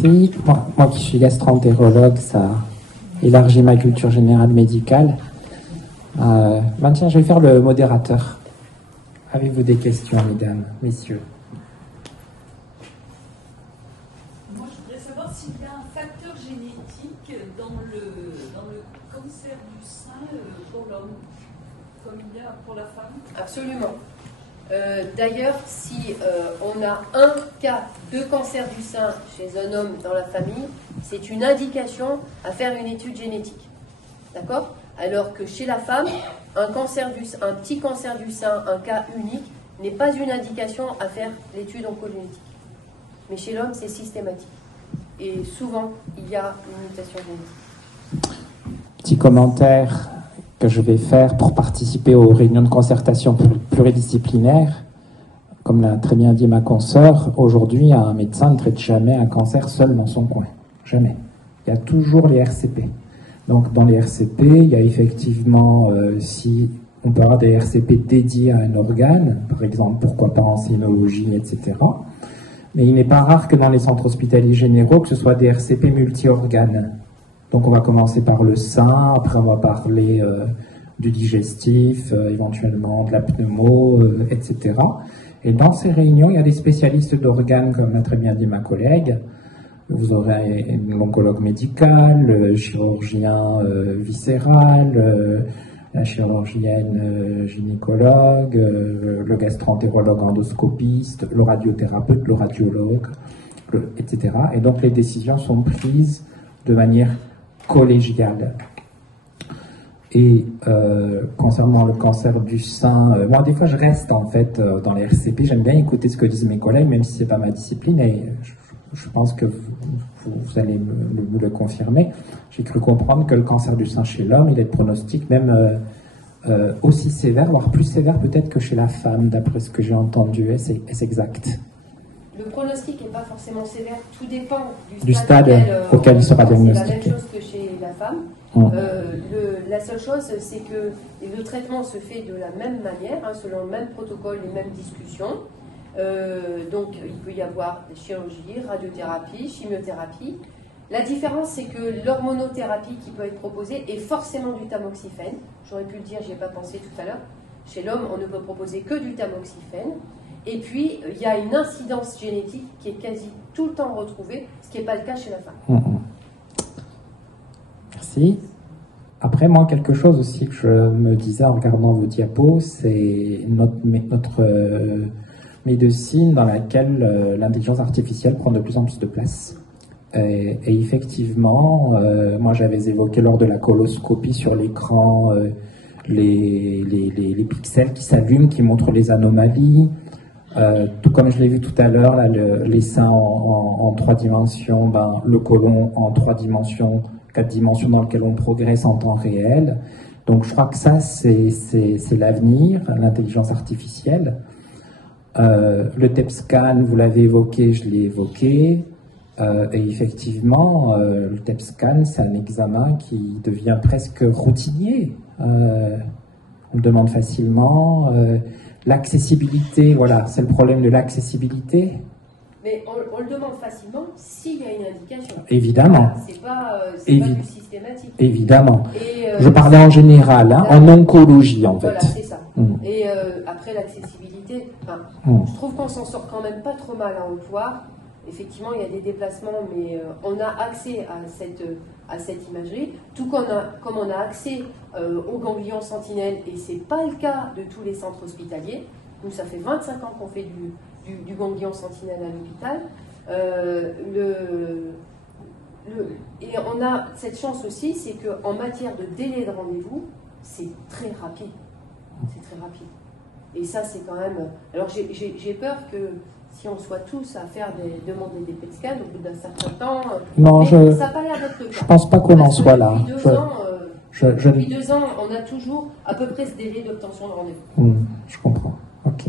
Merci. Moi qui suis gastro-entérologue, ça élargit ma culture générale médicale. Tiens, je vais faire le modérateur. Avez-vous des questions, mesdames, messieurs? Moi, je voudrais savoir s'il y a un facteur génétique dans le cancer du sein pour l'homme, comme il y a pour la femme. Absolument. D'ailleurs, si on a un cas de cancer du sein chez un homme dans la famille, c'est une indication à faire une étude génétique. D'accord? Alors que chez la femme, un petit cancer du sein, un cas unique, n'est pas une indication à faire l'étude oncogénétique. Mais chez l'homme, c'est systématique. Et souvent, il y a une mutation génétique. Petit commentaire que je vais faire pour participer aux réunions de concertation pluridisciplinaires. Comme l'a très bien dit ma consoeur, aujourd'hui, un médecin ne traite jamais un cancer seul dans son coin. Jamais. Il y a toujours les RCP. Donc, dans les RCP, il y a effectivement, si on peut avoir des RCP dédiés à un organe, par exemple, pourquoi pas en sénologie, etc. Mais il n'est pas rare que dans les centres hospitaliers généraux, que ce soit des RCP multi-organes. Donc on va commencer par le sein, après on va parler du digestif, éventuellement de la pneumo, etc. Et dans ces réunions, il y a des spécialistes d'organes, comme l'a très bien dit ma collègue. Vous aurez l'oncologue médical, le chirurgien viscéral, la chirurgienne gynécologue, le gastro-entérologue endoscopiste, le radiothérapeute, le radiologue, etc. Et donc les décisions sont prises de manière collégiale. Et concernant le cancer du sein, moi des fois je reste en fait dans les RCP, j'aime bien écouter ce que disent mes collègues, même si c'est pas ma discipline, et je pense que vous allez me le confirmer. J'ai cru comprendre que le cancer du sein chez l'homme, il est de pronostic même aussi sévère, voire plus sévère peut-être que chez la femme, d'après ce que j'ai entendu. Est-ce exact? Le pronostic n'est pas forcément sévère, tout dépend du stade auquel il sera diagnostiqué. C'est la même chose que chez la femme. La seule chose, c'est que le traitement se fait de la même manière, selon le même protocole, les mêmes discussions. Donc, il peut y avoir des chirurgies, radiothérapie, chimiothérapie. La différence, c'est que l'hormonothérapie qui peut être proposée est forcément du tamoxifène. J'aurais pu le dire, j'y ai pas pensé tout à l'heure. Chez l'homme, on ne peut proposer que du tamoxifène. Et puis, il y a une incidence génétique qui est quasi tout le temps retrouvée, ce qui n'est pas le cas chez la femme. Merci. Après, moi, quelque chose aussi que je me disais en regardant vos diapos, c'est notre médecine dans laquelle l'intelligence artificielle prend de plus en plus de place. Et effectivement, moi, j'avais évoqué lors de la coloscopie sur l'écran les pixels qui s'allument, qui montrent les anomalies. Tout comme je l'ai vu tout à l'heure, les seins en 3 dimensions, le côlon en 3 dimensions, 4 dimensions dans lesquelles on progresse en temps réel. Donc je crois que ça, c'est l'avenir, l'intelligence artificielle. Le TEP scan, vous l'avez évoqué, je l'ai évoqué. Et effectivement, le TEP scan, c'est un examen qui devient presque routinier. On le demande facilement. L'accessibilité, voilà, c'est le problème de l'accessibilité. Mais on le demande facilement s'il y a une indication. Évidemment. C'est pas du systématique. Évidemment. Je parlais en général, en oncologie en fait. Voilà, c'est ça. Et après l'accessibilité, je trouve qu'on s'en sort quand même pas trop mal, on le voit. Effectivement, il y a des déplacements, mais on a accès à cette imagerie, tout comme on a accès aux ganglions sentinelles, et ce n'est pas le cas de tous les centres hospitaliers. Nous, ça fait 25 ans qu'on fait du ganglion sentinelle à l'hôpital. Et on a cette chance aussi, c'est qu'en matière de délai de rendez-vous, c'est très rapide. C'est très rapide. Et ça, c'est quand même... Alors, j'ai peur que si on soit tous à demander des PET scans au bout d'un certain temps... Non, ça n'a pas l'air d'être le cas. Je pense pas qu'on en soit là. Depuis 2 ans, on a toujours à peu près ce délai d'obtention de rendez-vous. Je comprends. Ok.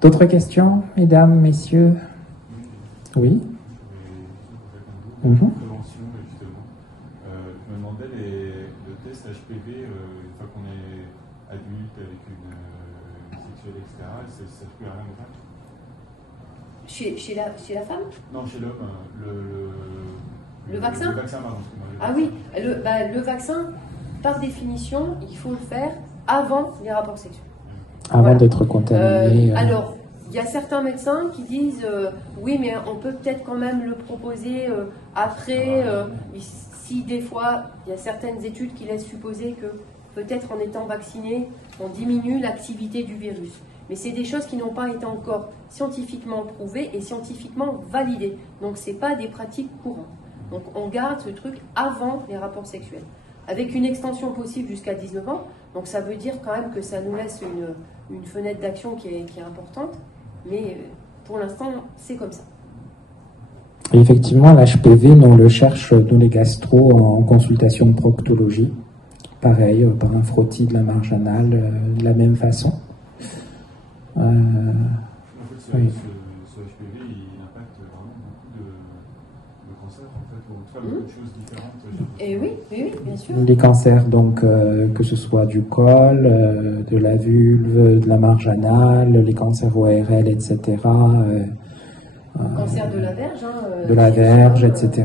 D'autres questions, mesdames, messieurs? Oui. Prévention, justement. Je me demandais le test HPV, une fois qu'on est adulte avec une sexuelle, etc., ça ne peut rien faire? Chez la femme? Non, chez l'homme, le vaccin? Le vaccin, pardon. Ah oui, le vaccin, par définition, il faut le faire avant les rapports sexuels. Avant Voilà. d'être contaminé. Alors, il y a certains médecins qui disent oui, mais on peut peut-être quand même le proposer après. Si des fois, il y a certaines études qui laissent supposer que peut-être en étant vacciné, on diminue l'activité du virus. Mais c'est des choses qui n'ont pas été encore scientifiquement prouvées et scientifiquement validées. Donc, ce n'est pas des pratiques courantes. Donc, on garde ce truc avant les rapports sexuels. Avec une extension possible jusqu'à 19 ans. Donc, ça veut dire quand même que ça nous laisse une fenêtre d'action qui est importante. Mais pour l'instant, c'est comme ça. Et effectivement, l'HPV, nous on le cherche, nous les gastro, en consultation de proctologie. Pareil, par un frottis de la marge anale, de la même façon. En fait, Oui. ce HPV, il impacte vraiment beaucoup de cancers, en fait, ou très beaucoup de choses différentes. Et oui, bien sûr. Les cancers, donc, que ce soit du col, de la vulve, de la marge anale, les cancers ORL, etc. Cancer de la verge. De la verge, etc.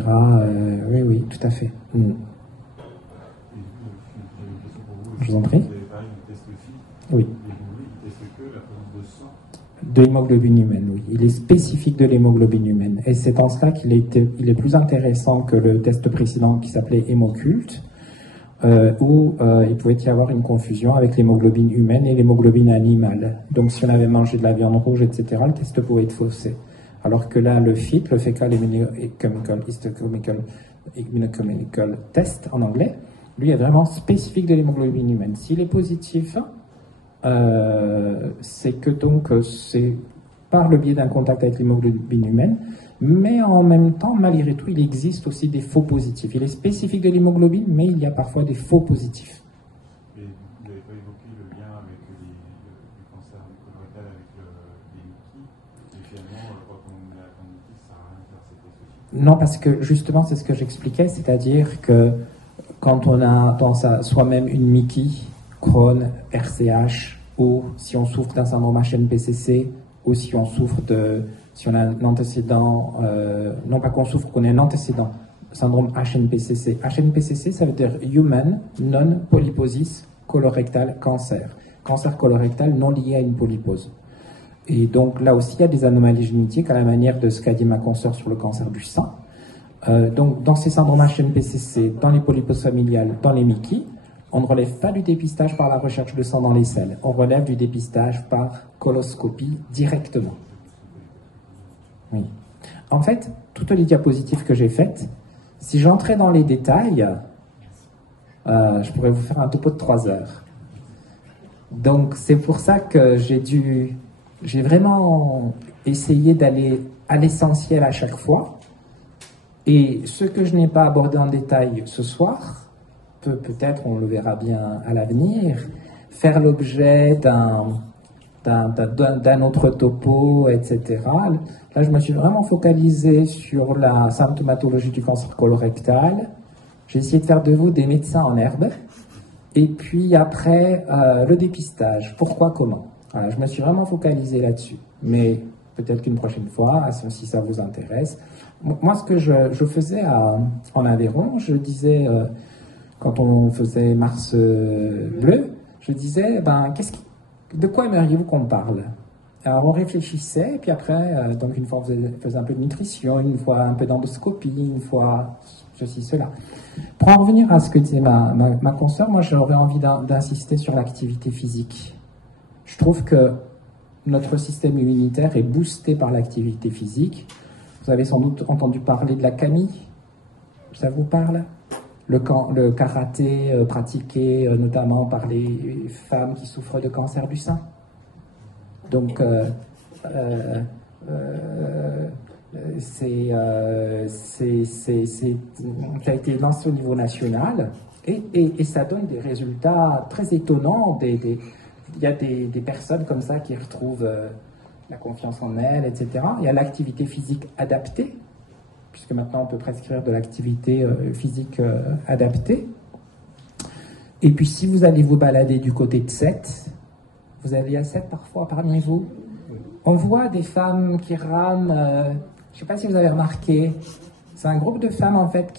Oui, tout à fait. Et j'avais une question pour vous. Je vous en prie. Vous avez parlé du test FI. Oui. Et vous, il teste que la présence de sang. De l'hémoglobine humaine, oui. Il est spécifique de l'hémoglobine humaine. Et c'est en cela qu'il est plus intéressant que le test précédent qui s'appelait Hémoculte, où il pouvait y avoir une confusion avec l'hémoglobine humaine et l'hémoglobine animale. Donc si on avait mangé de la viande rouge, etc., le test pouvait être faussé. Alors que là, le FIT, le Fecal Immunochemical Test en anglais, lui est vraiment spécifique de l'hémoglobine humaine. S'il est positif, c'est que donc c'est par le biais d'un contact avec l'hémoglobine humaine, mais en même temps, malgré tout, il existe aussi des faux positifs. Il est spécifique de l'hémoglobine, mais il y a parfois des faux positifs. Et vous n'avez pas évoqué le lien avec le cancer du colorectal avec les Mickey. Et finalement, quand on a l'appendicite, ça n'a rien à faire ces tests aussi. Non, parce que justement, c'est ce que j'expliquais, c'est-à-dire que quand on a dans soi-même une Mickey, Crohn, RCH, ou si on souffre d'un syndrome HNPCC, ou si on souffre si on a un antécédent, non pas qu'on souffre, qu'on ait un antécédent, syndrome HNPCC. HNPCC, ça veut dire Human Non-Polyposis Colorectal Cancer. Cancer colorectal non lié à une polypose. Et donc là aussi, il y a des anomalies génétiques à la manière de ce qu'a dit ma consoeur sur le cancer du sein. Donc dans ces syndromes HNPCC, dans les polyposes familiales, dans les Mickey, on ne relève pas du dépistage par la recherche de sang dans les selles. On relève du dépistage par coloscopie directement. Oui. En fait, toutes les diapositives que j'ai faites, si j'entrais dans les détails, je pourrais vous faire un topo de 3 heures. Donc c'est pour ça que j'ai vraiment essayé d'aller à l'essentiel à chaque fois. Et ce que je n'ai pas abordé en détail ce soir, peut-être, on le verra bien à l'avenir, faire l'objet d'un autre topo, etc. Là, je me suis vraiment focalisé sur la symptomatologie du cancer colorectal. J'ai essayé de faire de vous des médecins en herbe. Et puis après, le dépistage. Pourquoi, comment? Voilà, je me suis vraiment focalisé là-dessus. Mais peut-être qu'une prochaine fois, si ça vous intéresse. Moi, ce que je faisais en Aveyron, je disais, quand on faisait Mars bleu, je disais, de quoi aimeriez-vous qu'on parle? Alors on réfléchissait, et puis après, donc une fois on faisait un peu de nutrition, une fois un peu d'endoscopie, une fois ceci, cela. Pour en revenir à ce que disait ma consoeur, moi j'aurais envie d'insister sur l'activité physique. Je trouve que notre système immunitaire est boosté par l'activité physique. Vous avez sans doute entendu parler de la Kami. Ça vous parle? Le karaté pratiqué notamment par les femmes qui souffrent de cancer du sein. Donc, ça a été lancé au niveau national et ça donne des résultats très étonnants. Il y a des personnes comme ça qui retrouvent la confiance en elles, etc. Il y a l'activité physique adaptée, puisque maintenant on peut prescrire de l'activité physique adaptée. Et puis si vous allez vous balader du côté de Sète, vous avez à Sète parfois parmi vous? on voit des femmes qui rament, je ne sais pas si vous avez remarqué, c'est un groupe de femmes en fait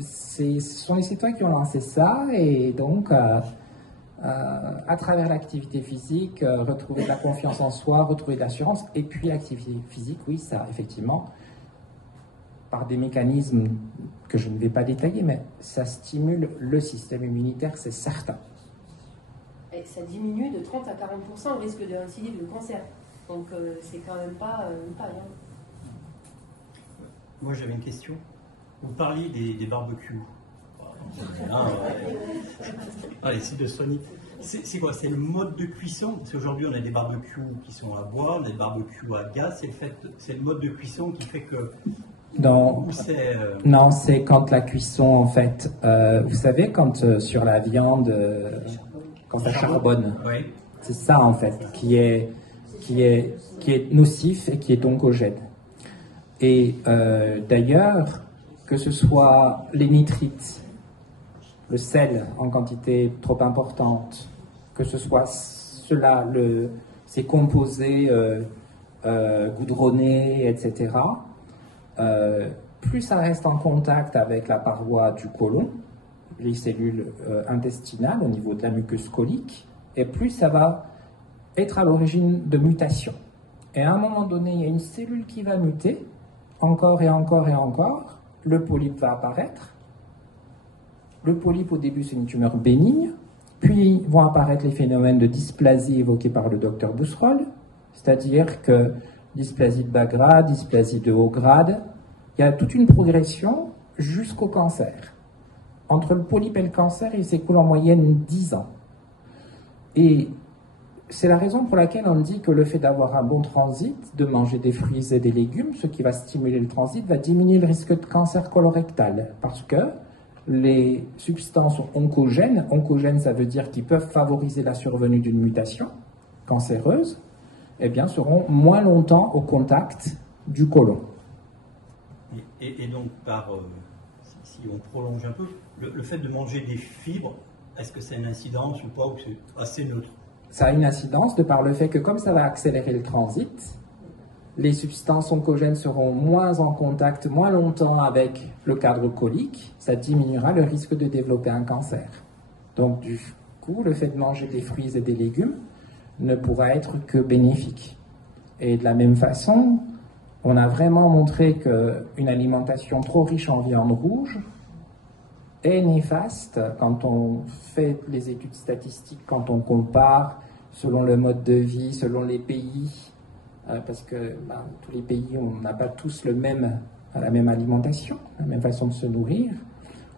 ce sont les citoyens qui ont lancé ça, et donc à travers l'activité physique, retrouver de la confiance en soi, retrouver de l'assurance, et puis l'activité physique, oui, ça effectivement, par des mécanismes que je ne vais pas détailler, mais ça stimule le système immunitaire, c'est certain. Et ça diminue de 30 à 40% le risque de récidive de cancer. Donc c'est quand même pas une paille. Moi j'avais une question. Vous parliez des barbecues. Allez, c'est de Sony. C'est quoi? C'est le mode de cuisson? Parce qu'aujourd'hui on a des barbecues qui sont à bois, des barbecues à gaz. C'est le mode de cuisson qui fait que... Non, c'est quand la cuisson, en fait, vous savez, quand sur la viande, quand ça charbonne, oui. C'est ça, en fait, qui est nocif et qui est oncogène. Et d'ailleurs, que ce soit les nitrites, le sel en quantité trop importante, que ce soit ces composés goudronnés, etc., plus ça reste en contact avec la paroi du côlon, les cellules intestinales au niveau de la muqueuse colique, et plus ça va être à l'origine de mutations. Et à un moment donné, il y a une cellule qui va muter, encore et encore et encore, le polype va apparaître. Le polype, au début, c'est une tumeur bénigne, puis vont apparaître les phénomènes de dysplasie évoqués par le docteur Bousserolles, c'est-à-dire que dysplasie de bas grade, dysplasie de haut grade, il y a toute une progression jusqu'au cancer. Entre le polype et le cancer, il s'écoule en moyenne 10 ans. Et c'est la raison pour laquelle on dit que le fait d'avoir un bon transit, de manger des fruits et des légumes, ce qui va stimuler le transit, va diminuer le risque de cancer colorectal. Parce que les substances oncogènes, ça veut dire qu'ils peuvent favoriser la survenue d'une mutation cancéreuse, eh bien, seront moins longtemps au contact du côlon. Et donc, si on prolonge un peu, le fait de manger des fibres, est-ce que ça a une incidence ou pas, ou c'est assez neutre? Ça a une incidence de par le fait que comme ça va accélérer le transit, les substances oncogènes seront moins en contact, moins longtemps avec le cadre colique, ça diminuera le risque de développer un cancer. Donc du coup, le fait de manger des fruits et des légumes ne pourra être que bénéfique. Et de la même façon, on a vraiment montré qu'une alimentation trop riche en viande rouge est néfaste quand on fait les études statistiques, quand on compare selon le mode de vie, selon les pays, parce que tous les pays, on n'a pas tous la même alimentation, la même façon de se nourrir.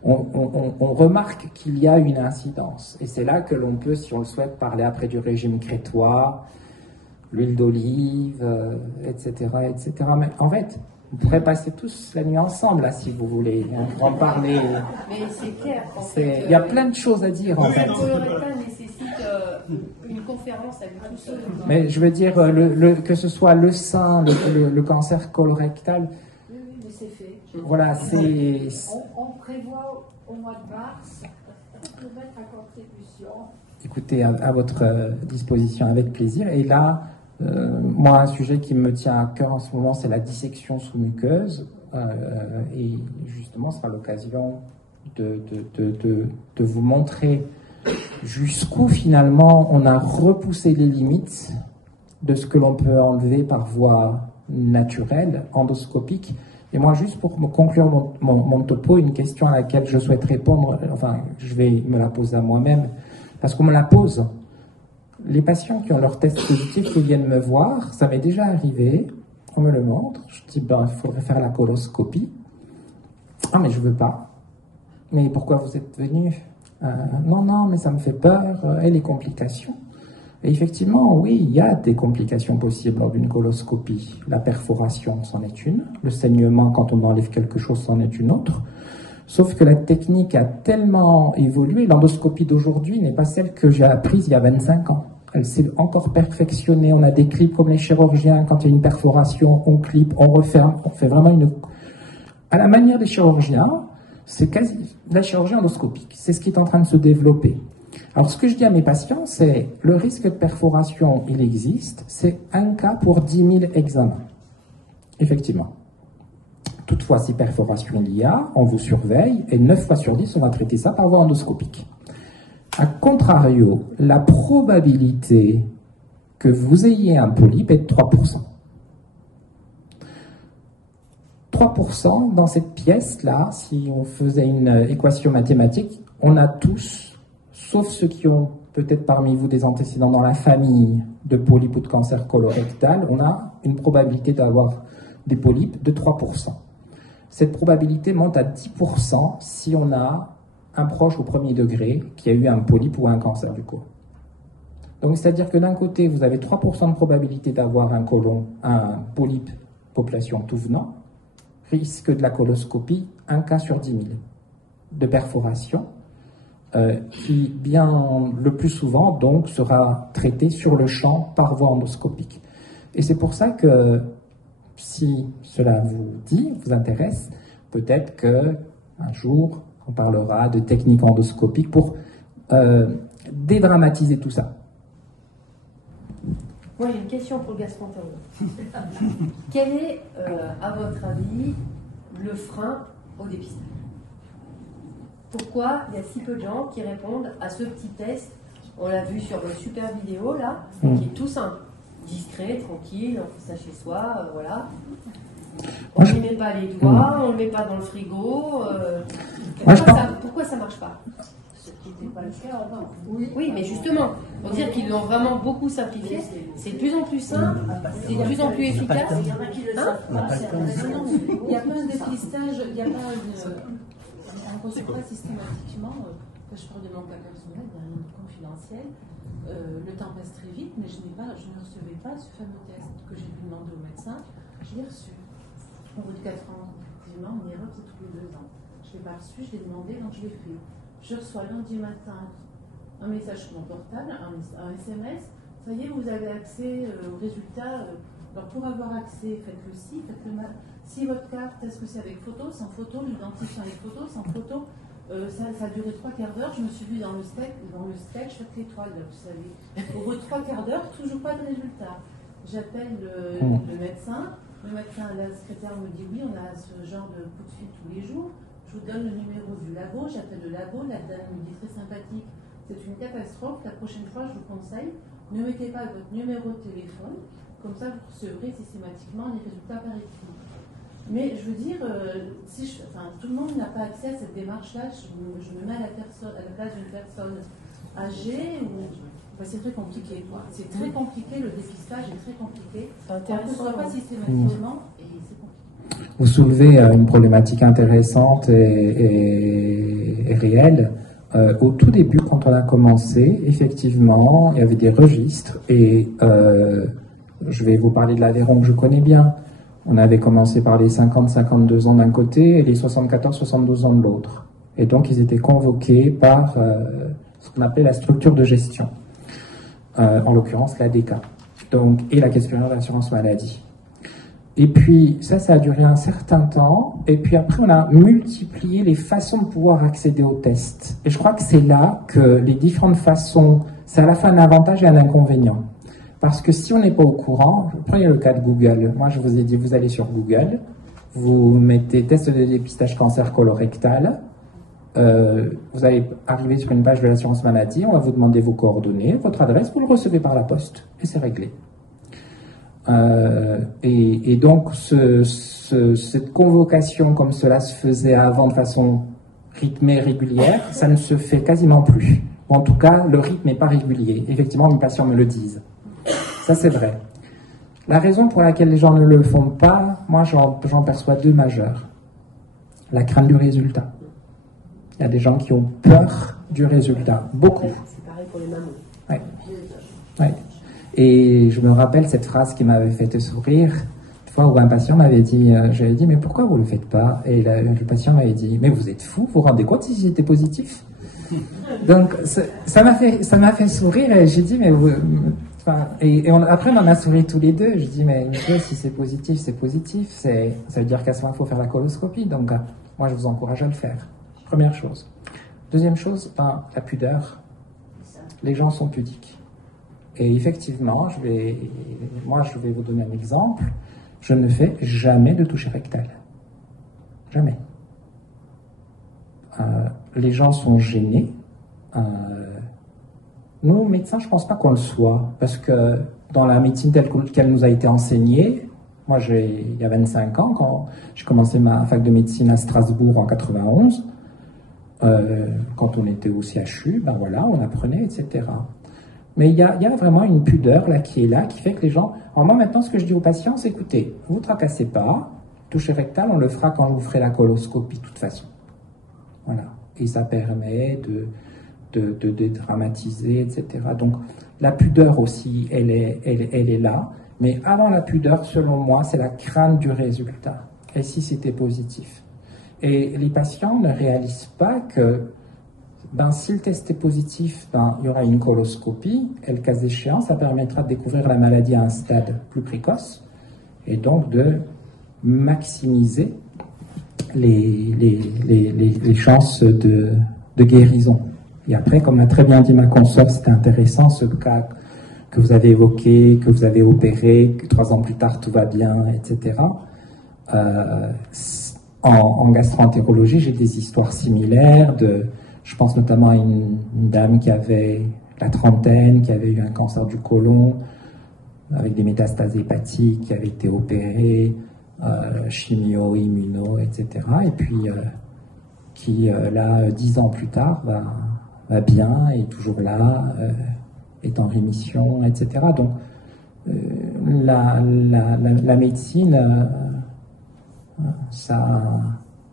On remarque qu'il y a une incidence. Et c'est là que l'on peut, si on le souhaite, parler après du régime crétois, l'huile d'olive, etc., etc. Mais en fait, on pourrait passer tous la nuit ensemble, là, si vous voulez. On pourrait en parler. Mais c'est clair. Il y a plein de choses à dire, en fait. Le colorectal nécessite une conférence à lui tout seul. Mais je veux dire, que ce soit le sein, le cancer colorectal. Oui, mais c'est fait. Voilà, c'est... On prévoit au mois de mars de mettre à contribution. Écoutez, à votre disposition, avec plaisir. Et là, moi, un sujet qui me tient à cœur en ce moment, c'est la dissection sous-muqueuse. Et justement, ce sera l'occasion de vous montrer jusqu'où, finalement, on a repoussé les limites de ce que l'on peut enlever par voie naturelle, endoscopique. Et moi, juste pour me conclure mon topo, une question à laquelle je souhaite répondre, enfin, je vais me la poser à moi-même, parce qu'on me la pose. Les patients qui ont leur test positif qui viennent me voir, ça m'est déjà arrivé, on me le montre, je dis, il faudrait faire la coloscopie. Ah, mais je veux pas. Mais pourquoi vous êtes venu? Non, mais ça me fait peur, et les complications. Et effectivement, oui, il y a des complications possibles lors d'une coloscopie. La perforation, c'en est une. Le saignement, quand on enlève quelque chose, c'en est une autre. Sauf que la technique a tellement évolué, l'endoscopie d'aujourd'hui n'est pas celle que j'ai apprise il y a 25 ans. Elle s'est encore perfectionnée. On a des clips comme les chirurgiens. Quand il y a une perforation, on clip, on referme. On fait vraiment à la manière des chirurgiens, c'est quasi la chirurgie endoscopique. C'est ce qui est en train de se développer. Alors, ce que je dis à mes patients, c'est le risque de perforation, il existe, c'est 1 cas pour 10 000 examens. Effectivement. Toutefois, si perforation il y a, on vous surveille, et 9 fois sur 10, on va traiter ça par voie endoscopique. A contrario, la probabilité que vous ayez un polype est de 3%. 3% dans cette pièce-là, si on faisait une équation mathématique, on a tous, sauf ceux qui ont peut-être parmi vous des antécédents dans la famille de polypes ou de cancer colorectal, on a une probabilité d'avoir des polypes de 3%. Cette probabilité monte à 10% si on a un proche au premier degré qui a eu un polype ou un cancer du côlon. Donc, c'est-à-dire que d'un côté, vous avez 3% de probabilité d'avoir un polype population tout venant, risque de la coloscopie, 1 cas sur 10 000 de perforation, qui, bien le plus souvent, donc, sera traité sur le champ par voie endoscopique. Et c'est pour ça que, si cela vous intéresse, peut-être qu'un jour, on parlera de techniques endoscopiques pour dédramatiser tout ça. Moi, j'ai une question pour le gastroentérologue. Quel est, à votre avis, le frein au dépistage? Pourquoi il y a si peu de gens qui répondent à ce petit test? On l'a vu sur votre super vidéo, là, qui est tout simple. Discret, tranquille, on fait ça chez soi, voilà. On ne met pas les doigts, on ne le met pas dans le frigo. Pourquoi ça ne marche pas? Oui, mais justement, pour dire qu'ils l'ont vraiment beaucoup simplifié, c'est de plus en plus simple, c'est de plus en plus efficace. Il y en a qui le savent pas. Il y a plein de dépistages, il y a pas on ne reçoit pas systématiquement, quand je parle de mon cas personnel, il n'y a rien de confidentiel. Le temps passe très vite, mais je ne recevais pas ce fameux test que j'ai pu demander au médecin. Je l'ai reçu. Au bout de 4 ans, effectivement, une erreur, c'est tous les 2 ans. Je ne l'ai pas reçu, je l'ai demandé, donc je l'ai fait. Je reçois lundi matin un message sur mon portable, un SMS. Ça y est, vous avez accès aux résultats. Alors pour avoir accès, faites-le ci, faites-le mal. Si votre carte, est-ce que c'est avec photo, sans photo, l'identifiant avec photo, sans photo, ça a duré 3 quarts d'heure. Je me suis vue dans le sketch, faites l'étoile, vous savez. Au bout de 3 quarts d'heure, toujours pas de résultat. J'appelle le médecin. Le médecin, la secrétaire me dit oui, on a ce genre de coup de fil tous les jours. Je vous donne le numéro du labo, j'appelle le labo, la dame me dit très sympathique, c'est une catastrophe, la prochaine fois je vous conseille, ne mettez pas votre numéro de téléphone, comme ça vous recevrez systématiquement les résultats par écrit. Mais je veux dire, tout le monde n'a pas accès à cette démarche-là, je me mets à la place d'une personne âgée, c'est très compliqué. C'est très compliqué, le dépistage est très compliqué. On ne reçoit pas systématiquement et c'est compliqué. Vous soulevez une problématique intéressante et réelle. Au tout début, quand on a commencé, effectivement, il y avait des registres et je vais vous parler de l'Aveyron que je connais bien. On avait commencé par les 50-52 ans d'un côté et les 74-72 ans de l'autre. Et donc, ils étaient convoqués par ce qu'on appelait la structure de gestion, en l'occurrence l'ADK, donc, et la questionnaire d'assurance maladie. Et puis, ça a duré un certain temps. Et puis après, on a multiplié les façons de pouvoir accéder au test. Et je crois que c'est là que les différentes façons, c'est à la fois un avantage et un inconvénient. Parce que si on n'est pas au courant, prenez le cas de Google. Moi, je vous ai dit, vous allez sur Google, vous mettez test de dépistage cancer colorectal, vous allez arriver sur une page de l'assurance maladie, on va vous demander vos coordonnées, votre adresse, vous le recevez par la poste. Et c'est réglé. Et donc, cette convocation comme cela se faisait avant de façon rythmée, régulière, ça ne se fait quasiment plus. Ou en tout cas, le rythme n'est pas régulier. Effectivement, mes patients me le disent. Ça, c'est vrai. La raison pour laquelle les gens ne le font pas, moi, j'en perçois 2 majeures. La crainte du résultat. Il y a des gens qui ont peur du résultat. Beaucoup. C'est pareil pour les mamans. Ouais. Ouais. Et je me rappelle cette phrase qui m'avait fait sourire. Une fois où un patient m'avait dit, j'avais dit, mais pourquoi vous ne le faites pas? Et le patient m'avait dit, mais vous êtes fou, vous vous rendez compte si j'étais positif? Donc ça m'a fait sourire et j'ai dit, mais vous... après on en a souri tous les deux. Je dis, mais si c'est positif, c'est positif. Ça veut dire qu'à ce moment il faut faire la coloscopie. Donc moi je vous encourage à le faire. Première chose. Deuxième chose, la pudeur. les gens sont pudiques. Et effectivement, je vais vous donner un exemple. Je ne fais jamais de toucher rectal. Jamais. Les gens sont gênés. Nous, médecins, je ne pense pas qu'on le soit, parce que dans la médecine telle qu'elle nous a été enseignée, moi, il y a 25 ans, quand j'ai commencé ma fac de médecine à Strasbourg en 91, quand on était au CHU, ben voilà, on apprenait, etc. Mais il y a vraiment une pudeur là qui est là, qui fait que les gens... Alors moi, maintenant, ce que je dis aux patients, c'est écoutez, vous ne tracassez pas, toucher rectal, on le fera quand je vous ferai la coloscopie, de toute façon. Voilà. Et ça permet de dédramatiser, etc. Donc, la pudeur aussi, elle est là. Mais avant la pudeur, selon moi, c'est la crainte du résultat. Et si c'était positif? Et les patients ne réalisent pas que si le test est positif, il y aura une coloscopie, et le cas échéant, ça permettra de découvrir la maladie à un stade plus précoce, et donc de maximiser les chances de guérison. Et après, comme l'a très bien dit ma consoeur, c'était intéressant ce cas que vous avez évoqué, que vous avez opéré, que 3 ans plus tard tout va bien, etc. En gastro-entérologie, j'ai des histoires similaires. Je pense notamment à une dame qui avait la trentaine, qui avait eu un cancer du côlon, avec des métastases hépatiques, qui avait été opérée, chimio, immuno, etc. Et puis qui, là, 10 ans plus tard, va bien, est toujours là, est en rémission, etc. Donc, la médecine,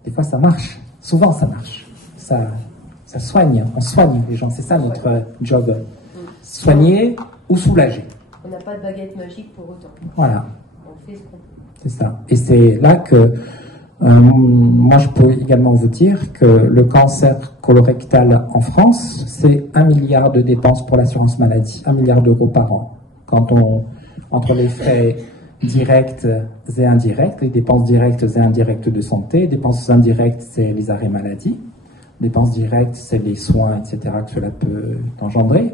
des fois ça marche, souvent ça marche, ça soigne, on soigne les gens, c'est ça notre job, soigner ou soulager. On n'a pas de baguette magique pour autant. Voilà. On fait ce qu'on peut. C'est ça. Et c'est là que moi je peux également vous dire que le cancer colorectal en France, c'est 1 milliard de dépenses pour l'assurance maladie, 1 milliard d'euros par an. Quand entre les frais directes et indirects, les dépenses directes et indirectes de santé, dépenses indirectes, c'est les arrêts maladie, dépenses directes, c'est les soins, etc., que cela peut engendrer.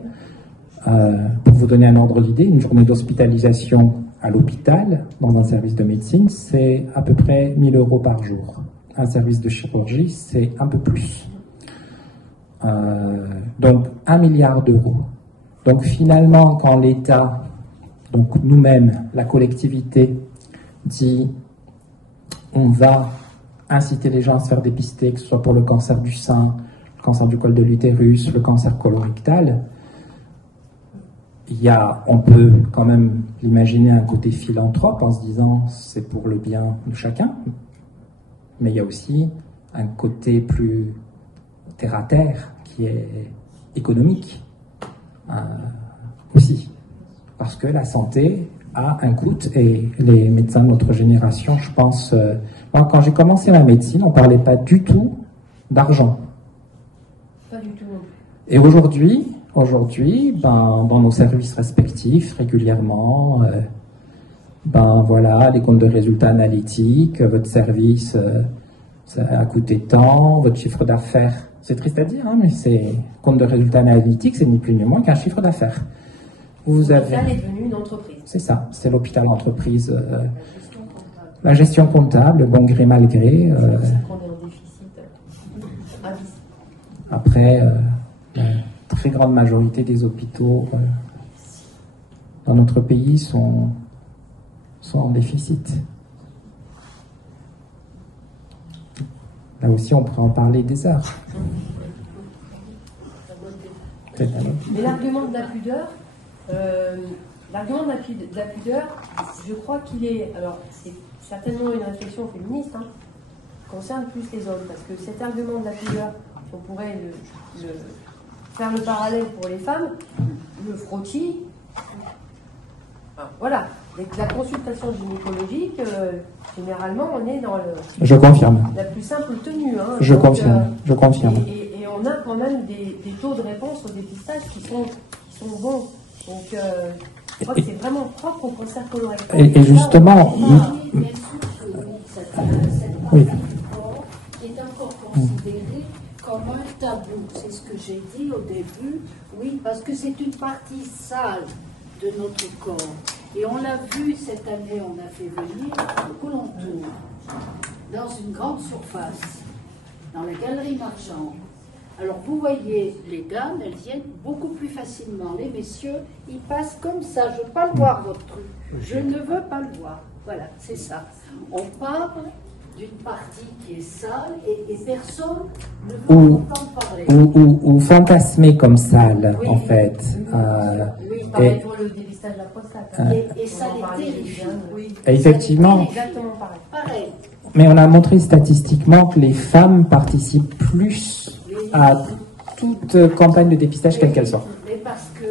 Pour vous donner un ordre d'idée, une journée d'hospitalisation à l'hôpital, dans un service de médecine, c'est à peu près 1 000 euros par jour. Un service de chirurgie, c'est un peu plus. Donc, 1 milliard d'euros. Donc, finalement, quand l'État, donc nous-mêmes, la collectivité, dit on va inciter les gens à se faire dépister, que ce soit pour le cancer du sein, le cancer du col de l'utérus, le cancer colorectal, on peut quand même l'imaginer un côté philanthrope en se disant c'est pour le bien de chacun, mais il y a aussi un côté plus terre à terre qui est économique aussi, parce que la santé a un coût et les médecins de notre génération, je pense, moi, quand j'ai commencé ma médecine, on ne parlait pas du tout d'argent. Pas du tout. Et aujourd'hui, dans nos services respectifs, régulièrement, voilà, les comptes de résultats analytiques, votre service, ça a coûté tant, votre chiffre d'affaires, c'est triste à dire, mais c'est compte de résultats analytiques, c'est ni plus ni moins qu'un chiffre d'affaires. L'hôpital est devenu une entreprise. C'est ça, c'est l'hôpital entreprise. La gestion comptable, bon gré mal gré. C'est pour ça qu'on est en déficit à vie. Après, la très grande majorité des hôpitaux dans notre pays sont en déficit. Là aussi, on pourrait en parler des heures. Mais l'argument de la pudeur, je crois qu'il est... Alors, c'est certainement une réflexion féministe, concerne plus les hommes, parce que cet argument de la pudeur, on pourrait faire le parallèle pour les femmes, le frottis, voilà, la consultation gynécologique, généralement, on est dans Je confirme. La plus simple tenue. Je confirme. Et on a quand même des taux de réponse au dépistage qui sont bons. Donc, je crois que c'est vraiment propre au cancer colorectal. Et justement... Oui. Est encore considéré comme comme un tabou. C'est ce que j'ai dit au début. Oui, parce que c'est une partie sale de notre corps. Et on l'a vu cette année, on a fait venir le Coulontour dans une grande surface, dans la galerie marchande. Alors vous voyez, les dames, elles viennent beaucoup plus facilement. Les messieurs, ils passent comme ça. Je ne veux pas le voir, votre truc. Je ne veux pas le voir. Voilà, c'est ça. On parle d'une partie qui est sale et personne ne veut entendre parler. Ou fantasmer comme sale, oui, en fait. Oui, pareil pour le dépistage de la prostate. Et ça les terrifie. Oui. Effectivement. Exactement pareil. Mais on a montré statistiquement que les femmes participent plus à toute campagne de dépistage, quelle qu'elle soit. Mais parce que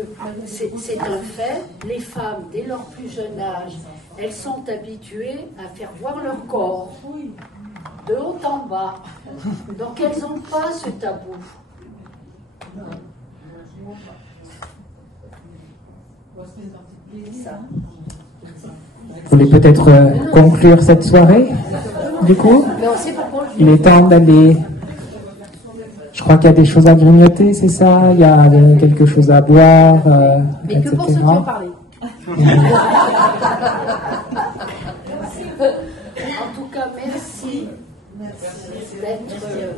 c'est un fait, les femmes, dès leur plus jeune âge, elles sont habituées à faire voir leur corps, de haut en bas. Donc elles n'ont pas ce tabou. Ça. Vous voulez peut-être conclure cette soirée, du coup? Il est temps d'aller... Je crois qu'il y a des choses à grignoter, c'est ça? Il y a quelque chose à boire, mais etc. que pour ceux qui ont parlé. En tout cas, merci d'être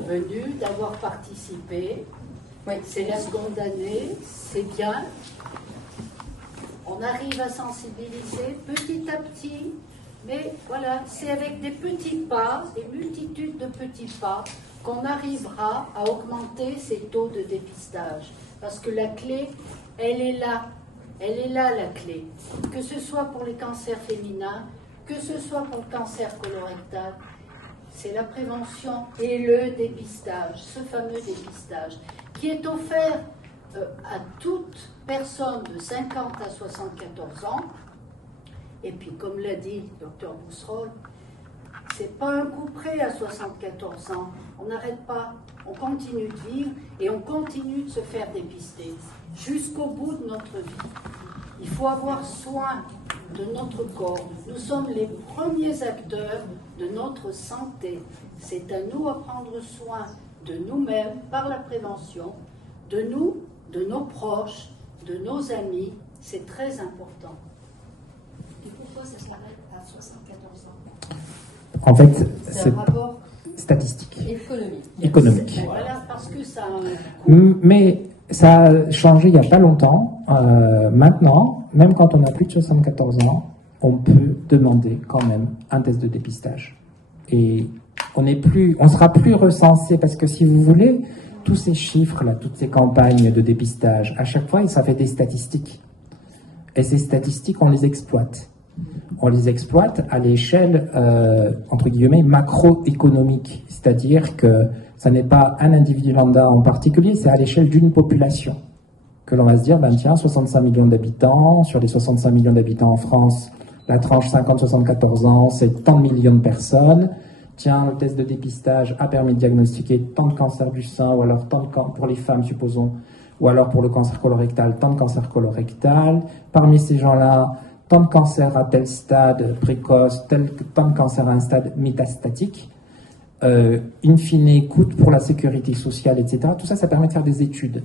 venu, d'avoir participé. Oui, c'est la seconde année, c'est bien. On arrive à sensibiliser petit à petit, mais voilà, c'est avec des petits pas, des multitudes de petits pas, qu'on arrivera à augmenter ces taux de dépistage. Parce que la clé, elle est là. Elle est là, la clé. Que ce soit pour les cancers féminins, que ce soit pour le cancer colorectal, c'est la prévention et le dépistage, ce fameux dépistage, qui est offert à toute personne de 50 à 74 ans. Et puis, comme l'a dit le docteur Bousserolles, c'est pas un coup près à 74 ans. On n'arrête pas, on continue de vivre et on continue de se faire dépister jusqu'au bout de notre vie. Il faut avoir soin de notre corps. Nous sommes les premiers acteurs de notre santé. C'est à nous à prendre soin de nous-mêmes par la prévention, de nous, de nos proches, de nos amis. C'est très important. Et pourquoi ça s'arrête à 74 ans? En fait, c'est un rapport statistique. Économique. Voilà, parce que ça... Mais ça a changé il n'y a pas longtemps. Maintenant, même quand on a plus de 74 ans, on peut demander quand même un test de dépistage. Et on sera plus recensé parce que si vous voulez, tous ces chiffres-là, toutes ces campagnes de dépistage, à chaque fois, ça fait des statistiques. Et ces statistiques, on les exploite. On les exploite à l'échelle, entre guillemets, macroéconomique. C'est-à-dire que ça n'est pas un individu lambda en particulier, c'est à l'échelle d'une population. Que l'on va se dire, ben tiens, 65 millions d'habitants, sur les 65 millions d'habitants en France, la tranche 50-74 ans, c'est tant de millions de personnes. Tiens, le test de dépistage a permis de diagnostiquer tant de cancers du sein, ou alors tant de pour les femmes, supposons, ou alors pour le cancer colorectal, tant de cancers colorectal. Parmi ces gens-là, tant de cancers à tel stade précoce, tant de cancers à un stade métastatique. In fine, coûte pour la sécurité sociale, etc. Tout ça, ça permet de faire des études.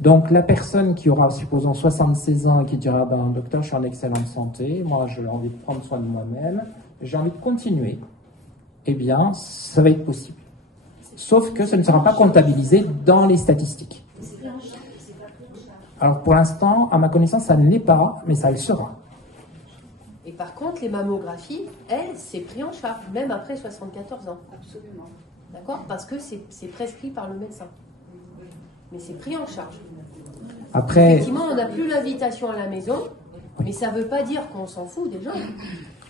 Donc, la personne qui aura, supposons, 76 ans et qui dira, ben, docteur, je suis en excellente santé, moi, j'ai envie de prendre soin de moi-même, j'ai envie de continuer, eh bien, ça va être possible. Sauf que ça ne sera pas comptabilisé dans les statistiques. Alors, pour l'instant, à ma connaissance, ça ne l'est pas, mais ça le sera. Et par contre, les mammographies, elles, c'est pris en charge, même après 74 ans. Absolument. D'accord? Parce que c'est prescrit par le médecin. Mais c'est pris en charge. Après... Effectivement, on n'a plus l'invitation à la maison, mais ça ne veut pas dire qu'on s'en fout des gens.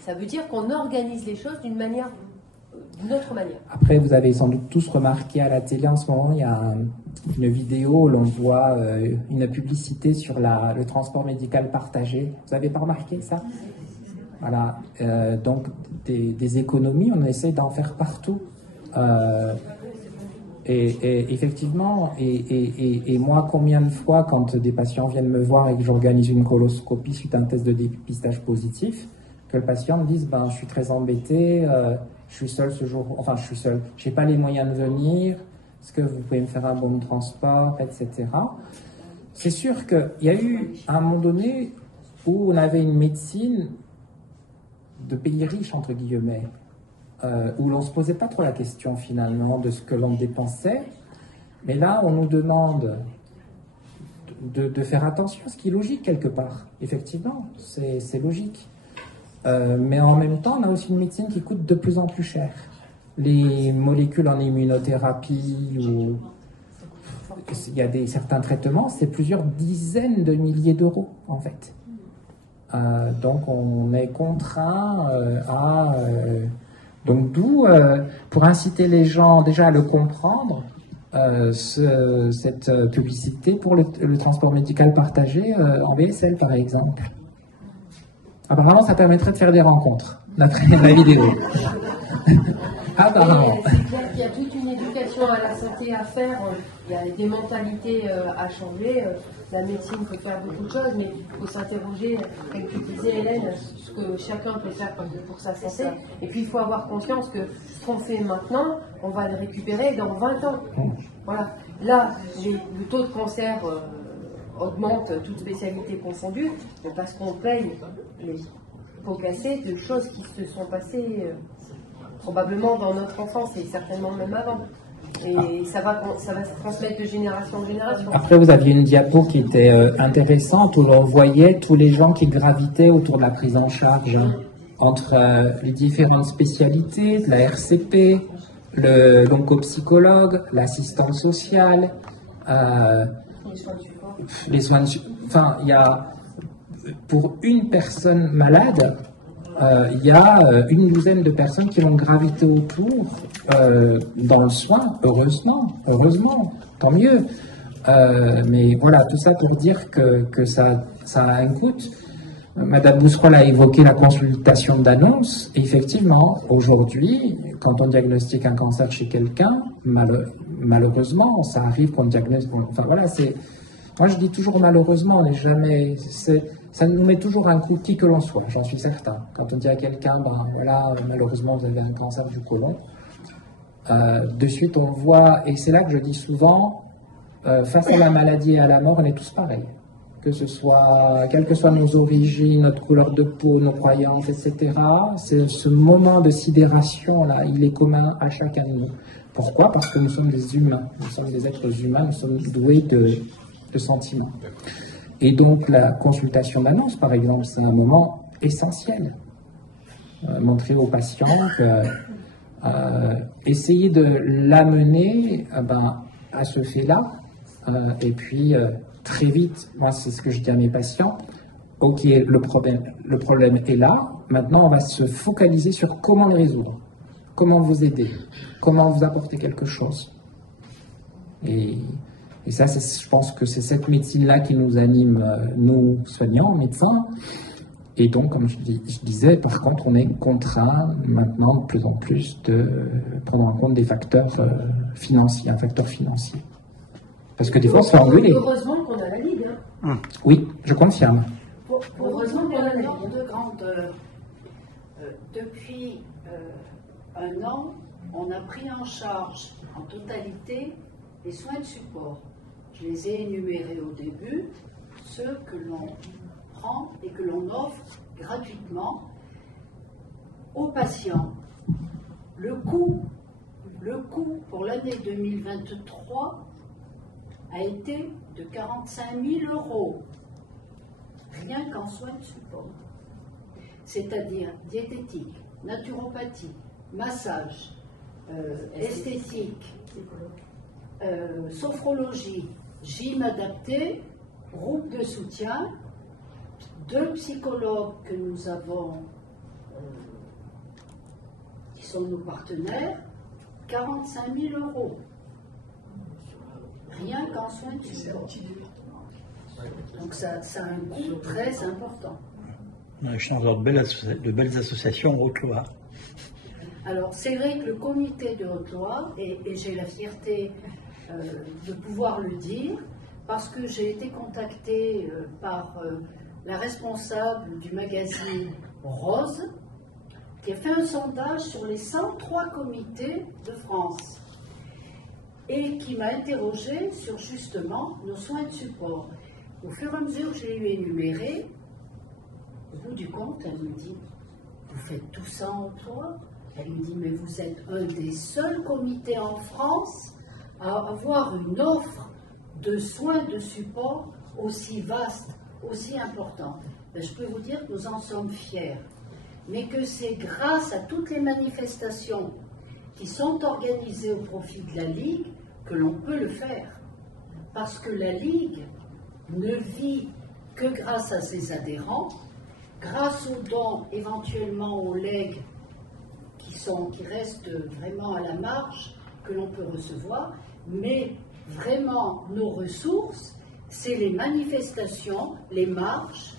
Ça veut dire qu'on organise les choses d'une autre manière. Après, vous avez sans doute tous remarqué à la télé en ce moment, il y a une vidéo où l'on voit une publicité sur le transport médical partagé. Vous n'avez pas remarqué ça? Voilà. Donc, des économies, on essaie d'en faire partout. Et effectivement, et moi, combien de fois, quand des patients viennent me voir et que j'organise une coloscopie suite à un test de dépistage positif, que le patient me dise, ben, je suis très embêté, je suis seul ce jour, enfin, je suis seul, je n'ai pas les moyens de venir, Est-ce que vous pouvez me faire un bon de transport, etc. C'est sûr qu'il y a eu un moment donné où on avait une médecine de pays riches, entre guillemets, où l'on ne se posait pas trop la question finalement de ce que l'on dépensait. Mais là, on nous demande de faire attention, ce qui est logique quelque part. Effectivement, c'est logique. Mais en même temps, on a aussi une médecine qui coûte de plus en plus cher. Les molécules en immunothérapie, ou il y a certains traitements, c'est plusieurs dizaines de milliers d'euros en fait. Donc on est contraint à... donc d'où, pour inciter les gens déjà à le comprendre, cette publicité pour le transport médical partagé en BSL par exemple. Apparemment ça permettrait de faire des rencontres, d'après la vidéo. Apparemment. C'est clair qu'il y a toute une éducation à la santé à faire, il y a des mentalités à changer. La médecine peut faire beaucoup de choses, mais il faut s'interroger, comme tu disais Hélène, ce que chacun peut faire pour sa santé. Et puis il faut avoir conscience que ce qu'on fait maintenant, on va le récupérer dans 20 ans. Voilà. Là, le taux de cancer augmente, toutes spécialités confondues, parce qu'on paye les pots cassés de choses qui se sont passées probablement dans notre enfance et certainement même avant. Et ça va se transmettre de génération en génération. Après, vous aviez une diapo qui était intéressante où l'on voyait tous les gens qui gravitaient autour de la prise en charge entre les différentes spécialités, de la RCP, l'oncopsychologue, l'assistante sociale, les soins de support. Enfin, il y a, pour une personne malade, il y a une douzaine de personnes qui vont graviter autour dans le soin, heureusement, tant mieux. Mais voilà, tout ça pour dire que ça a un coût. Madame Bousserolle a évoqué la consultation d'annonce. Effectivement, aujourd'hui, quand on diagnostique un cancer chez quelqu'un, malheureusement, ça arrive qu'on diagnostique. Enfin voilà, moi je dis toujours malheureusement, on n'est jamais. Ça nous met toujours un coup, qui que l'on soit, j'en suis certain. Quand on dit à quelqu'un, ben voilà, malheureusement vous avez un cancer du côlon, de suite on voit, et c'est là que je dis souvent, face à la maladie et à la mort, on est tous pareils. Que ce soit, quelles que soient nos origines, notre couleur de peau, nos croyances, etc. C'est ce moment de sidération là, il est commun à chacun de nous. Pourquoi ? Parce que nous sommes des humains, nous sommes des êtres humains, nous sommes doués de sentiments. Et donc la consultation d'annonce, par exemple, c'est un moment essentiel. Montrer aux patients que essayer de l'amener à ce fait-là, et puis très vite, moi c'est ce que je dis à mes patients, ok, le problème est là, maintenant on va se focaliser sur comment le résoudre, comment vous aider, comment vous apporter quelque chose. Et ça, je pense que c'est cette médecine-là qui nous anime, nous soignants, médecins. Et donc, comme je disais, par contre, on est contraint maintenant de plus en plus de prendre en compte des facteurs financiers, un facteur financier. Parce que des fois, on se fait engueuler. Heureusement qu'on a la Ligue. Hein. Oui, je confirme. Heureusement qu'on a la Ligue. De grandeur. Depuis un an, on a pris en charge en totalité les soins de support. Je les ai énumérés au début, ceux que l'on prend et que l'on offre gratuitement aux patients. Le coût pour l'année 2023 a été de 45 000 €, rien qu'en soins de support. C'est-à-dire diététique, naturopathie, massage, esthétique, sophrologie, gym adapté, groupe de soutien, 2 psychologues que nous avons, qui sont nos partenaires, 45 000 €. Rien qu'en soins de support. Donc ça a un coût très important. On a changé de belles associations en Haute-Loire. Alors, c'est vrai que le comité de Haute-Loire, et j'ai la fierté de pouvoir le dire, parce que j'ai été contactée par la responsable du magazine Rose, qui a fait un sondage sur les 103 comités de France. et qui m'a interrogée sur justement nos soins de support. Au fur et à mesure que je l'ai lui énuméré, au bout du compte, elle me dit, vous faites tout ça en toi? Elle me dit, mais vous êtes un des seuls comités en France à avoir une offre de soins de support aussi vaste, aussi importante. Ben, je peux vous dire que nous en sommes fiers, mais que c'est grâce à toutes les manifestations qui sont organisées au profit de la Ligue que l'on peut le faire. Parce que la Ligue ne vit que grâce à ses adhérents, grâce aux dons, éventuellement aux legs qui restent vraiment à la marge, que l'on peut recevoir, mais vraiment nos ressources, c'est les manifestations, les marches,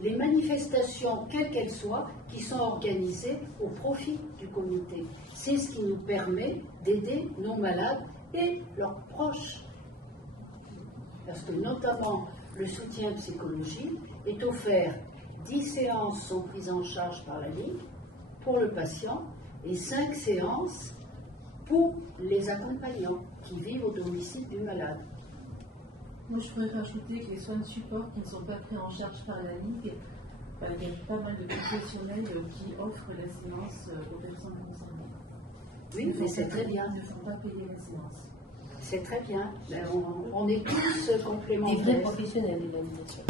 les manifestations, quelles qu'elles soient, qui sont organisées au profit du comité. C'est ce qui nous permet d'aider nos malades et leurs proches. Parce que notamment le soutien psychologique est offert. 10 séances sont prises en charge par la Ligue pour le patient et 5 séances pour les accompagnants qui vivent au domicile du malade. Moi, je pourrais rajouter que les soins de support qui ne sont pas pris en charge par la Ligue, il y a pas mal de professionnels qui offrent la séance aux personnes concernées. Oui, mais c'est très bien. Ils ne font pas payer la séance. C'est très bien. On est tous complémentaires. Des vrais professionnels, les organisations.